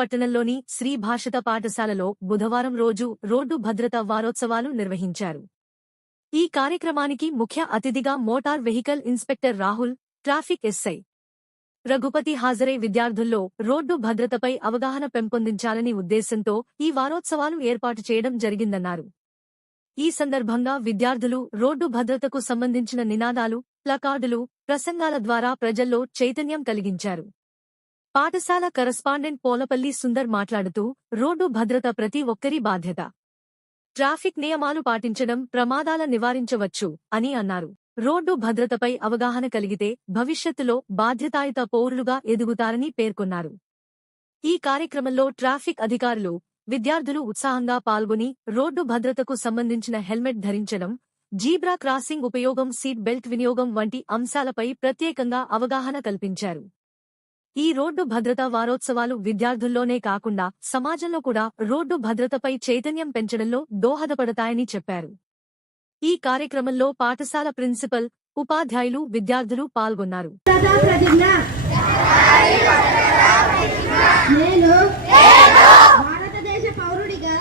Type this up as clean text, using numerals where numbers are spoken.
పట్టణంలోని శ్రీ భాషిత పాఠశాలలో బుధవారం రోజు రోడ్డు భద్రత వారోత్సవాలు నిర్వహించారు. ఈ కార్యక్రమానికి ముఖ్య అతిథిగా motor vehicle inspector Rahul, traffic SI Raghupati హాజరై విద్యార్థుల్లో రోడ్డు భద్రతపై అవగాహన పెంపొందించాలని ఉద్దేశంతో ఈ వారోత్సవాలు ఏర్పాటు చేయడం జరిగిందన్నారు. ఈ సందర్భంగా విద్యార్థులు రోడ్డు భద్రతకు సంబంధించిన నినాదాలు, ప్లకార్డులు, ప్రసంగాల ద్వారా ప్రజల్లో చైతన్యం కలిగించారు. పాఠశాల కరస్పాండెంట్ పోలపల్లి సుందర్ మాట్లాడుతూ, రోడ్డు భద్రత ప్రతి ఒక్కరి బాధ్యత. ట్రాఫిక్ నియమాలు పాటించడం ప్రమాదాల నివారించవచ్చు అని అన్నారు. రోడ్డు భద్రతపై అవగాహన కలిగితే భవిష్యత్తులో బాధ్యతాయుత పౌరులుగా ఎదుగుతారని పేర్కొన్నారు. ఈ కార్యక్రమంలో ట్రాఫిక్ అధికారులు, విద్యార్థులు ఉత్సాహంగా పాల్గొని రోడ్డు భద్రతకు సంబంధించిన హెల్మెట్ ధరించడం, జీబ్రా క్రాసింగ్ ఉపయోగం, సీట్ బెల్ట్ వినియోగం వంటి అంశాలపై ప్రత్యేకంగా అవగాహన కల్పించారు. ఈ రోడ్డు భద్రతా వారోత్సవాలు విద్యార్థుల్లోనే కాకుండా సమాజంలో కూడా రోడ్డు భద్రతపై చైతన్యం పెంచడంలో దోహదపడతాయని చెప్పారు. ఈ కార్యక్రమంలో పాఠశాల ప్రిన్సిపల్, ఉపాధ్యాయులు, విద్యార్థులు పాల్గొన్నారు. నేను భారతదేశ పౌరుడిగా